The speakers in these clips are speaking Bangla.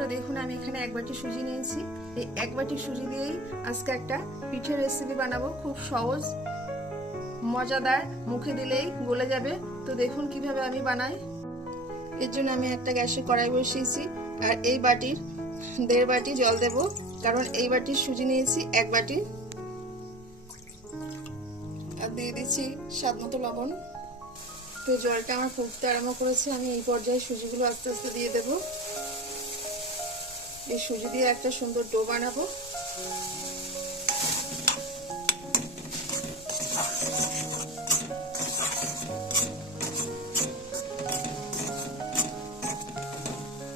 বন্ধুরা দেখুন আমি এখানে এক বাটি সুজি নিয়েছি। এই এক বাটি সুজি দিয়েই আজকে একটা পিঠের রেসিপি বানাবো, খুব সহজ মজাদার, মুখে দিলেই গলে যাবে। তো দেখুন কিভাবে আমি বানাই। এর জন্য আমি একটা গ্যাসে কড়াই বসিয়েছি আর এই বাটির 1.5 বাটি জল দেব, কারণ এই বাটির সুজি নিয়েছি এক বাটি। আর দিয়ে দিচ্ছি স্বাদ মতো লবণ। তো জলটা আমার ফুটতে আরম্ভ করেছে, আমি এই পর্যায়ে সুজিগুলো আস্তে আস্তে দিয়ে দেব। এই সুজি দিয়ে একটা সুন্দর ডো বানাবো।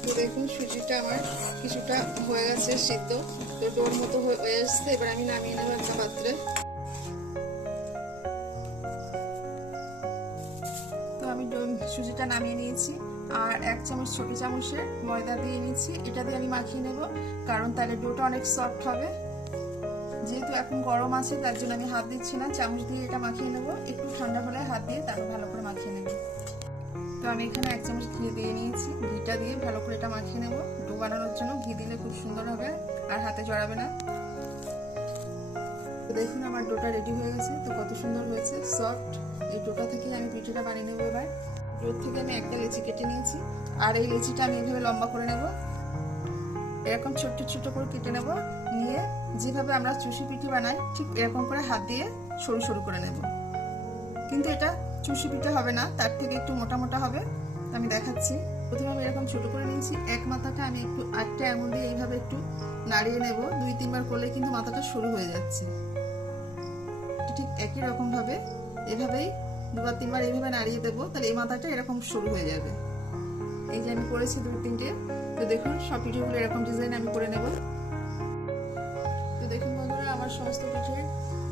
তো দেখুন সুজিটা আমার কিছুটা হয়ে গেছে সিদ্ধ, তো ডোর মতো হয়ে আসছে। এবার আমি নামিয়ে নেব একটা পাত্রে। তো আমি সুজিটা নামিয়ে নিয়েছি আর 1 চামচ ছোট চামচের ময়দা দিয়ে নিয়েছি। এটা দিয়ে আমি মাখিয়ে নেব, কারণ তাহলে ডোটা অনেক সফট হবে। যেহেতু এখন গরম আছে তার জন্য আমি হাত দিচ্ছি না, চামচ দিয়ে এটা মাখিয়ে নেব। একটু ঠান্ডা হলে হাত দিয়ে তারপর ভালো করে মাখিয়ে নেব। তো আমি এখানে 1 চামচ ঘি দিয়ে নিয়েছি। ঘিটা দিয়ে ভালো করে এটা মাখিয়ে নেব। ডো বানানোর জন্য ঘি দিলে খুব সুন্দর হবে আর হাতে জড়াবে না। তো দেখুন আমার ডোটা রেডি হয়ে গেছে। তো কত সুন্দর হয়েছে, সফট। এই ডোটা থেকে আমি পিঠাটা বানিয়ে নেবো। এবার ডোর থেকে আমি একটা লেচি কেটে নিয়েছি আর এই লেচিটা আমি এইভাবে লম্বা করে নেব। এরকম ছোট্ট ছোট্ট করে কেটে নেব, নিয়ে যেভাবে আমরা চুষি পিঠে বানাই ঠিক এরকম করে হাত দিয়ে সরু সরু করে নেব। কিন্তু এটা চুষি পিঠে হবে না, তার থেকে একটু মোটা মোটা হবে। আমি দেখাচ্ছি। প্রথমে আমি এরকম ছোট করে নিয়েছি। এক মাথাটা আমি একটু আটটা আঙুল দিয়ে এইভাবে একটু নাড়িয়ে নেব। 2-3 বার করলে কিন্তু মাথাটা সরু হয়ে যাচ্ছে। ঠিক একই রকম ভাবে এভাবেই 2-3 বার এইভাবে নাড়িয়ে দেবো, তাহলে এই মাথাটা এরকম সরু হয়ে যাবে। এই যে আমি করেছি 2-3টে। তো দেখুন সব পিঠেগুলো এরকম ডিজাইন আমি করে নেব। তো দেখুন বন্ধুরা আমার সমস্ত পিঠে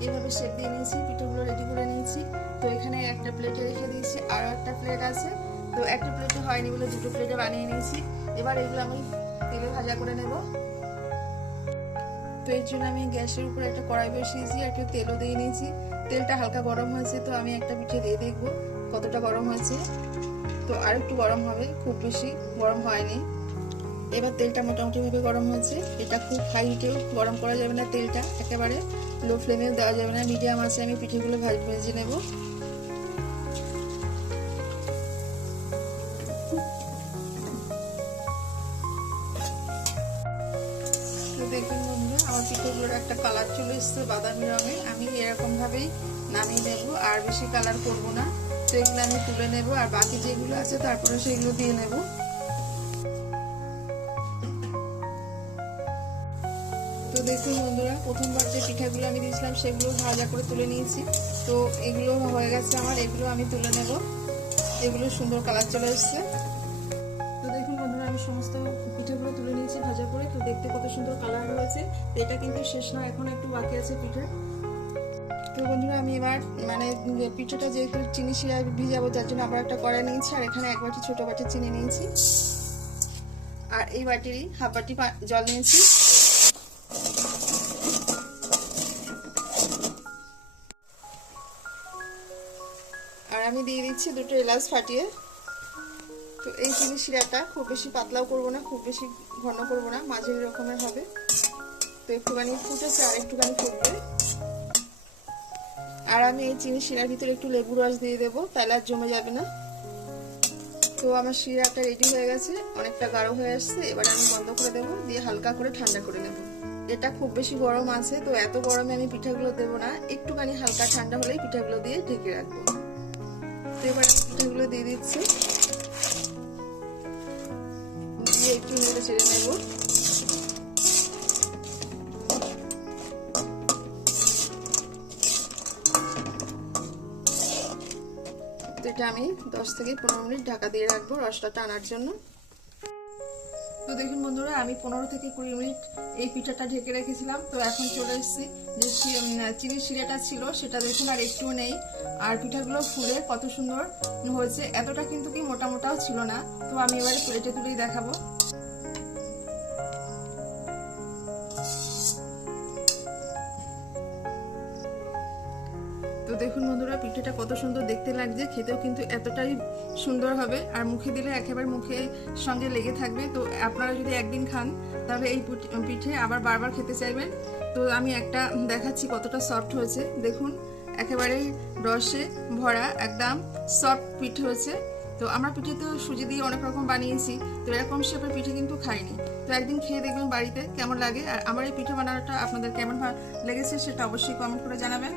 এইভাবে শেপ দিয়ে নিয়েছি, পিঠেগুলো রেডি করে নিয়েছি। তো এখানে একটা প্লেটে রেখে দিয়েছি, আর একটা প্লেট আছে। তো একটা প্লেটে হয়নি বলে 2টো প্লেটে বানিয়ে নিয়েছি। এবার এগুলো আমি তেলে ভাজা করে নেব। তো এর জন্য আমি গ্যাসের উপরে একটা কড়াই বসিয়েছি আর একটু তেলও দিয়ে নিয়েছি। তেলটা হালকা গরম হয়েছে, তো আমি একটা পিঠে দিয়ে দেখবো কতটা গরম হয়েছে। তো আর একটু গরম হবে, খুব বেশি গরম হয়নি। এবার তেলটা মোটামুটি ভাবে গরম হয়েছে। এটা খুব হাই হিটেও গরম করা যাবে না, তেলটা একেবারে লো ফ্লেমে দেওয়া যাবে না। মিডিয়াম আছে আমি পিঠেগুলো ভেজে নেব। তো দেখুন বন্ধুরা আমার পিঠেগুলোর একটা কালার চলে এসছে বাদামি রঙের। আমি এরকম ভাবেই নামিয়ে নেব, আর বেশি কালার করব না। তো এগুলো আমি তুলে নেব, আর বাকি যেগুলো আছে তারপরে সেগুলো দিয়ে নেব। তো দেখুন বন্ধুরা প্রথমবার যে পিঠাগুলো আমি দিয়েছিলাম সেগুলো ভাজা করে তুলে নিয়েছি। তো এগুলো হয়ে গেছে আমার, এগুলো আমি তুলে নেব। এগুলো সুন্দর কালার চলে এসছে। তো দেখুন বন্ধুরা আমি সমস্ত পিঠাগুলো তুলে নিয়েছি ভাজা করে। তো দেখতে কত সুন্দর কালার হয়েছে। এটা কিন্তু শেষ না, এখন একটু বাকি আছে পিঠে। তো বন্ধুরা আমি এবার পিঠাটা যেহেতু চিনি শিরায় ভিজাবো, যার জন্য আবার একটা কড়াই নিয়েছি। আর এখানে 1 বাটি ছোট বাটি চিনি নিয়েছি, আর এই বাটিরই হাফ বাটি জল নিয়েছি। আর আমি দিয়ে দিচ্ছি 2টো এলাচ ফাটিয়ে। তো এই চিনি শিরাটা খুব বেশি পাতলাও করবো না, খুব বেশি ঘন করবো না, মাঝারি রকমের হবে। তো একটুখানি ফুটেছে, আর একটুখানি ফুটবে। আর আমি এই চিনি শিরার ভিতরে একটু লেবু রস দিয়ে দেবো, তাহলে আর জমে যাবে না। তো আমার শিরাটা রেডি হয়ে গেছে, অনেকটা গাঢ় হয়ে আসছে। এবার আমি বন্ধ করে দেবো, দিয়ে হালকা করে ঠান্ডা করে নেব। এটা খুব বেশি গরম আছে, তো এত গরমে আমি পিঠাগুলো দেবো না, একটুখানি হালকা ঠান্ডা হলেই পিঠাগুলো দিয়ে ঢেকে রাখবো। তো এবার আমি পিঠাগুলো দিয়ে দিচ্ছি, দিয়ে একটু নেড়ে ছেড়ে নেব। তো এটা আমি 10 থেকে 15 মিনিট ঢাকা দিয়ে রাখবো রসটা টানার জন্য। তো দেখুন বন্ধুরা আমি 15 থেকে 20 মিনিট এই পিঠাটা ঢেকে রেখেছিলাম। তো এখন চলে এসেছি, যে চিনির শিরাটা ছিল সেটা দেখুন আর একটু নেই। আর পিঠাগুলো ফুলে কত সুন্দর হয়েছে, এতটা কিন্তু কি মোটা মোটাও ছিল না। তো আমি এবারে প্লেটে তুলেই দেখাবো। তো দেখুন বন্ধুরা, পিঠেটা কত সুন্দর দেখতে লাগছে, খেতেও কিন্তু এতটাই সুন্দর হবে, আর মুখে দিলে একেবারে মুখের সঙ্গে লেগে থাকবে। তো আপনারা যদি একদিন খান তাহলে এই পিঠে আবার বারবার খেতে চাইবেন। তো আমি একটা দেখাচ্ছি কতটা সফট হয়েছে, দেখুন একেবারে রসে ভরা একদম সফট পিঠে হয়েছে। তো আমরা পিঠে তো সুজি দিয়ে অনেক রকম বানিয়েছি, তো এরকম শেপের পিঠে কিন্তু খাইনি। তো একদিন খেয়ে দেখবেন বাড়িতে কেমন লাগে, আর আমার এই পিঠে বানানোটা আপনাদের কেমন লেগেছে সেটা অবশ্যই কমেন্ট করে জানাবেন।